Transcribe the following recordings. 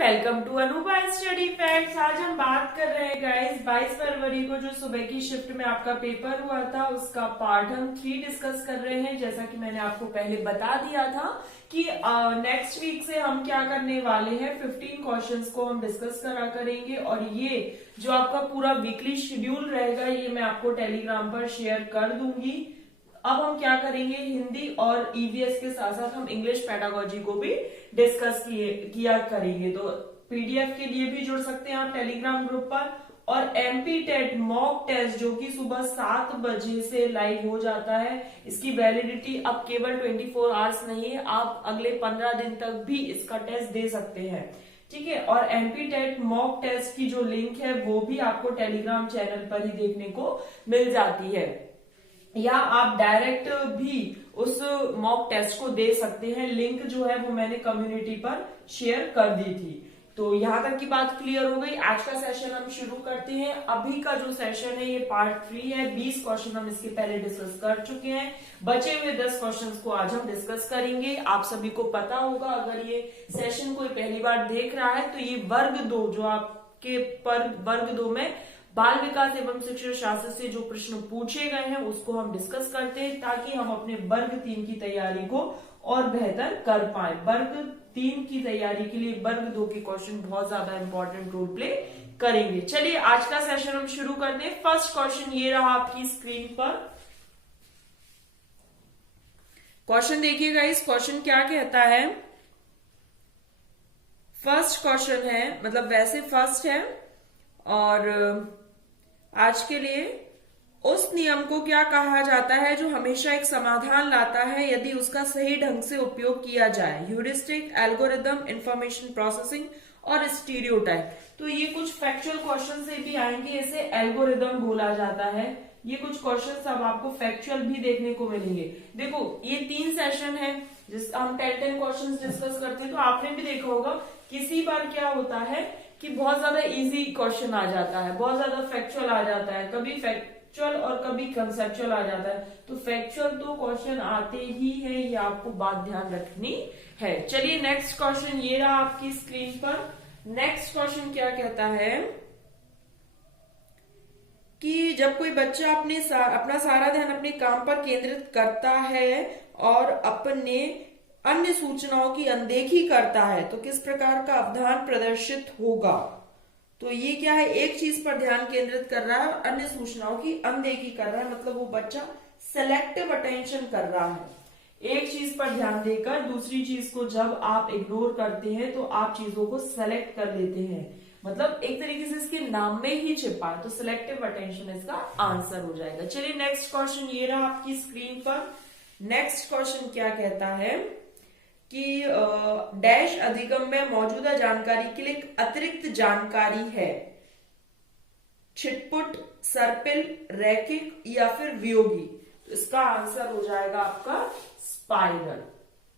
Welcome to Anupa study facts. आज हम बात कर रहे हैं गाइस 22 फरवरी को जो सुबह की शिफ्ट में आपका पेपर हुआ था उसका पार्ट हम 3 डिस्कस कर रहे हैं। जैसा कि मैंने आपको पहले बता दिया था कि नेक्स्ट वीक से हम क्या करने वाले हैं, 15 क्वेश्चंस को हम डिस्कस करा करेंगे और ये जो आपका पूरा वीकली शेड्यूल रहेगा ये मैं आपको टेलीग्राम पर शेयर कर दूंगी। अब हम क्या करेंगे, हिंदी और ईवीएस के साथ साथ हम इंग्लिश पेडागोजी को भी डिस्कस किया करेंगे। तो पीडीएफ के लिए भी जुड़ सकते हैं आप टेलीग्राम ग्रुप पर। और एमपी टेट मॉक टेस्ट जो कि सुबह 7 बजे से लाइव हो जाता है, इसकी वैलिडिटी अब केवल 24 आवर्स नहीं है, आप अगले 15 दिन तक भी इसका टेस्ट दे सकते हैं। ठीक है। और एमपी टेट मॉक टेस्ट की जो लिंक है वो भी आपको टेलीग्राम चैनल पर ही देखने को मिल जाती है, या आप डायरेक्ट भी उस मॉक टेस्ट को दे सकते हैं। लिंक जो है वो मैंने कम्युनिटी पर शेयर कर दी थी। तो यहां तक की बात क्लियर हो गई। आज का सेशन हम शुरू करते हैं। अभी का जो सेशन है ये पार्ट 3 है। 20 क्वेश्चन हम इसके पहले डिस्कस कर चुके हैं। बचे हुए 10 क्वेश्चंस को आज हम डिस्कस करेंगे। आप सभी को पता होगा, अगर ये सेशन कोई पहली बार देख रहा है तो ये वर्ग 2 जो आपके वर्ग 2 में बाल विकास एवं शिक्षण शास्त्र से जो प्रश्न पूछे गए हैं उसको हम डिस्कस करते हैं, ताकि हम अपने वर्ग 3 की तैयारी को और बेहतर कर पाए। वर्ग 3 की तैयारी के लिए वर्ग 2 के क्वेश्चन बहुत ज्यादा इंपॉर्टेंट रोल प्ले करेंगे। चलिए आज का सेशन हम शुरू करते हैं। फर्स्ट क्वेश्चन ये रहा आपकी स्क्रीन पर। क्वेश्चन देखिएगा, इस क्वेश्चन क्या कहता है। फर्स्ट क्वेश्चन है, मतलब वैसे फर्स्ट है, और आज के लिए उस नियम को क्या कहा जाता है जो हमेशा एक समाधान लाता है यदि उसका सही ढंग से उपयोग किया जाए। ह्यूरिस्टिक, एल्गोरिदम, इंफॉर्मेशन प्रोसेसिंग और स्टीरियोटाइप। तो ये कुछ फैक्चुअल क्वेश्चन से भी आएंगे, इसे एल्गोरिदम बोला जाता है। ये कुछ क्वेश्चन अब आपको फैक्चुअल भी देखने को मिलेंगे। देखो ये 3 सेशन है जिस हम 10 क्वेश्चन डिस्कस करते हैं। तो आपने भी देखा होगा किसी बार क्या होता है कि बहुत ज्यादा इजी क्वेश्चन आ जाता है, बहुत ज्यादा फैक्चुअल आ जाता है, कभी फैक्चुअल और कभी कंसेप्चुअल आ जाता है। तो फैक्चुअल तो क्वेश्चन आते ही है, ये आपको बात ध्यान रखनी है। चलिए नेक्स्ट क्वेश्चन ये रहा आपकी स्क्रीन पर। नेक्स्ट क्वेश्चन क्या कहता है कि जब कोई बच्चा अपना सारा ध्यान अपने काम पर केंद्रित करता है और अपने अन्य सूचनाओं की अनदेखी करता है तो किस प्रकार का अवधान प्रदर्शित होगा। तो ये क्या है, एक चीज पर ध्यान केंद्रित कर रहा है और अन्य सूचनाओं की अनदेखी कर रहा है, मतलब वो बच्चा सेलेक्टिव अटेंशन कर रहा है। एक चीज पर ध्यान देकर दूसरी चीज को जब आप इग्नोर करते हैं तो आप चीजों को सेलेक्ट कर लेते हैं, मतलब एक तरीके से इसके नाम में ही छिपा है। तो सिलेक्टिव अटेंशन इसका आंसर हो जाएगा। चलिए नेक्स्ट क्वेश्चन ये रहा आपकी स्क्रीन पर। नेक्स्ट क्वेश्चन क्या कहता है कि डैश अधिगम में मौजूदा जानकारी के लिए एक अतिरिक्त जानकारी है। छिटपुट, सर्पिल, रैखिक या फिर वियोगी। तो इसका आंसर हो जाएगा आपका स्पाइरल।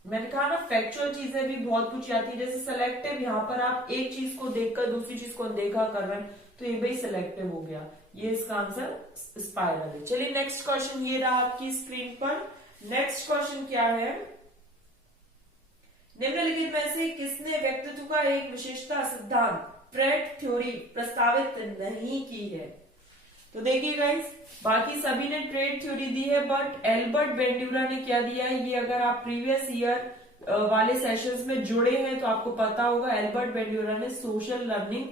मैंने कहा ना फैक्चुअल चीजें भी बहुत कुछ आती है, जैसे सेलेक्टिव, यहाँ पर आप एक चीज को देखकर दूसरी चीज को अनदेखा कर रहे हैं तो ये भाई सिलेक्टिव हो गया। ये इसका आंसर स्पाइरल है। चलिए नेक्स्ट क्वेश्चन ये रहा आपकी स्क्रीन पर। नेक्स्ट क्वेश्चन क्या है, निम्नलिखित में से किसने व्यक्तित्व का एक विशेषता सिद्धांत ट्रेट थ्योरी प्रस्तावित नहीं की है। तो देखिए गाइस, बाकी सभी ने ट्रेट थ्योरी दी है, बट एल्बर्ट बेंड्यूरा ने क्या दिया है, ये अगर आप प्रीवियस ईयर वाले सेशंस में जुड़े हैं तो आपको पता होगा। एल्बर्ट बेंड्यूरा ने सोशल लर्निंग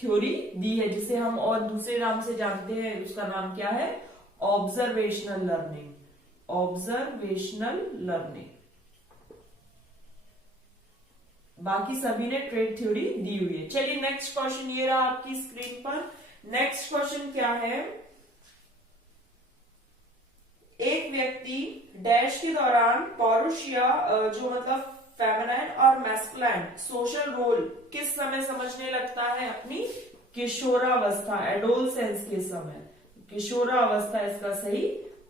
थ्योरी दी है, जिसे हम और दूसरे नाम से जानते हैं। उसका नाम क्या है, ऑब्जर्वेशनल लर्निंग। बाकी सभी ने ट्रेड थ्योरी दी हुई है। चलिए नेक्स्ट क्वेश्चन ये रहा आपकी स्क्रीन पर। नेक्स्ट क्वेश्चन क्या है, एक व्यक्ति डैश के दौरान पौरुष या जो मतलब फेमिनाइन और मैस्कुलाइन सोशल रोल किस समय समझने लगता है, अपनी किशोरावस्था, एडोलसेंस के समय। किशोरावस्था इसका सही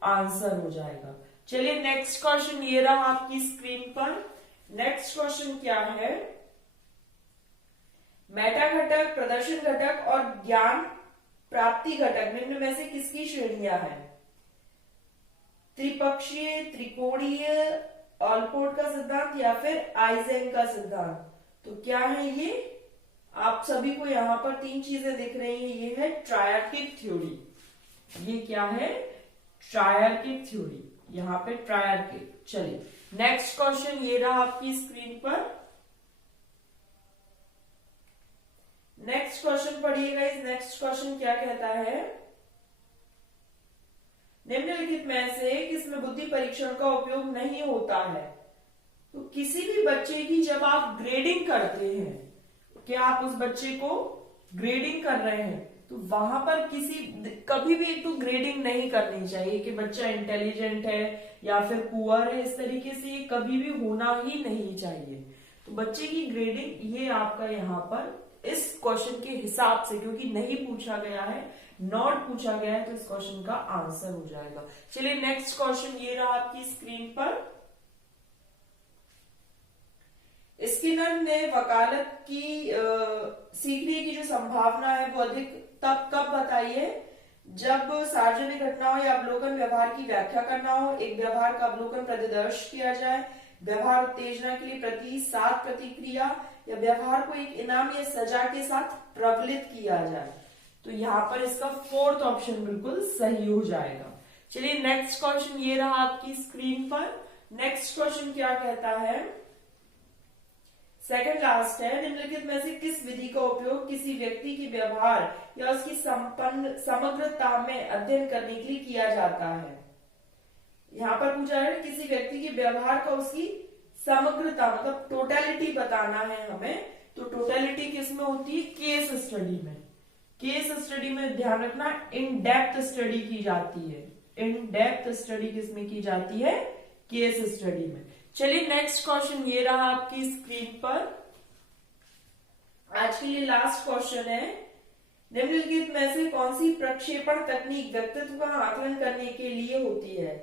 आंसर हो जाएगा। चलिए नेक्स्ट क्वेश्चन ये रहा आपकी स्क्रीन पर। नेक्स्ट क्वेश्चन क्या है, मेटा घटक, प्रदर्शन घटक और ज्ञान प्राप्ति घटक निम्न में से किसकी श्रेणियां हैं। त्रिपक्षीय, त्रिकोणीय, ऑलपोर्ट का सिद्धांत या फिर आइजेंक का सिद्धांत। तो क्या है ये, आप सभी को यहाँ पर तीन चीजें दिख रही हैं। ये है ट्रायर्किक थ्योरी, ये क्या है, ट्रायर्किक थ्योरी, यहाँ पे ट्रायर्किक। चलिए नेक्स्ट क्वेश्चन ये रहा आपकी स्क्रीन पर। नेक्स्ट क्वेश्चन पढ़िएगा। इस नेक्स्ट क्वेश्चन क्या कहता है, निम्नलिखित में से किसमें बुद्धि परीक्षण का उपयोग नहीं होता है। तो किसी भी बच्चे की जब आप ग्रेडिंग करते हैं, क्या आप उस बच्चे को ग्रेडिंग कर रहे हैं, तो वहां पर कभी भी एक तो ग्रेडिंग नहीं करनी चाहिए कि बच्चा इंटेलिजेंट है या फिर पुअर है, इस तरीके से ये कभी भी होना ही नहीं चाहिए। तो बच्चे की ग्रेडिंग ये आपका यहाँ पर इस क्वेश्चन के हिसाब से, क्योंकि नहीं पूछा गया है, नॉट पूछा गया है, तो इस क्वेश्चन का आंसर हो जाएगा। चलिए नेक्स्ट क्वेश्चन ये रहा आपकी स्क्रीन पर। स्किनर ने वकालत की सीखने की जो संभावना है वो अधिक तब कब बताई है, जब सार्वजनिक घटनाओं या अवलोकन व्यवहार की व्याख्या करना हो, एक व्यवहार का अवलोकन प्रतिदर्श किया जाए, व्यवहार उत्तेजना के लिए साथ प्रतिक्रिया, या व्यवहार को एक इनाम या सजा के साथ प्रबलित किया जाए। तो यहाँ पर इसका फोर्थ ऑप्शन बिल्कुल सही हो जाएगा। चलिए नेक्स्ट क्वेश्चन ये रहा आपकी स्क्रीन पर। नेक्स्ट क्वेश्चन क्या कहता है, सेकंड लास्ट है, निम्नलिखित में से किस विधि का उपयोग किसी व्यक्ति के व्यवहार या उसकी समग्रता में अध्ययन करने के लिए किया जाता है। यहाँ पर पूछा है किसी व्यक्ति के व्यवहार का उसकी समग्रता मतलब टोटलिटी बताना है हमें। तो टोटलिटी किसमें होती है, केस स्टडी में। केस स्टडी में ध्यान रखना इन डेप्थ स्टडी की जाती है। इन डेप्थ स्टडी किसमें की जाती है, केस स्टडी में। चलिए नेक्स्ट क्वेश्चन ये रहा आपकी स्क्रीन पर। आज के लिए लास्ट क्वेश्चन है, निम्नलिखित में से कौन सी प्रक्षेपण तकनीक व्यक्तित्व का आकलन करने के लिए होती है।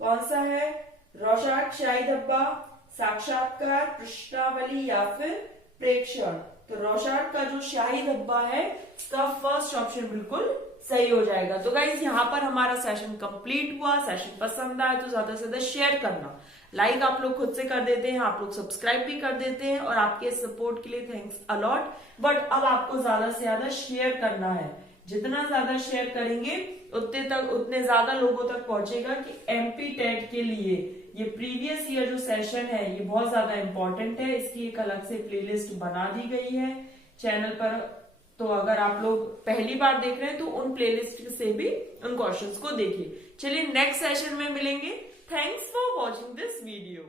कौन सा है, रोशार्क शाही धब्बा, साक्षात्कार, प्रश्नावली या फिर प्रेक्षण। तो रोशार्क का जो शाही धब्बा है इसका फर्स्ट ऑप्शन बिल्कुल सही हो जाएगा। तो गाइज यहाँ पर हमारा सेशन कंप्लीट हुआ। सेशन पसंद आए तो ज्यादा से ज्यादा शेयर करना, लाइक आप लोग खुद से कर देते हैं, आप लोग सब्सक्राइब भी कर देते हैं, और आपके सपोर्ट के लिए थैंक्स अलॉट। बट अब आपको ज्यादा से ज्यादा शेयर करना है। जितना ज्यादा शेयर करेंगे उतने ज्यादा लोगों तक पहुंचेगा कि एमपी टेट के लिए ये प्रीवियस ईयर जो सेशन है ये बहुत ज्यादा इंपॉर्टेंट है। इसकी एक अलग से प्लेलिस्ट बना दी गई है चैनल पर। तो अगर आप लोग पहली बार देख रहे हैं तो उन प्लेलिस्ट से भी उन क्वेश्चंस को देखिए। चलिए नेक्स्ट सेशन में मिलेंगे। Thanks for watching this video.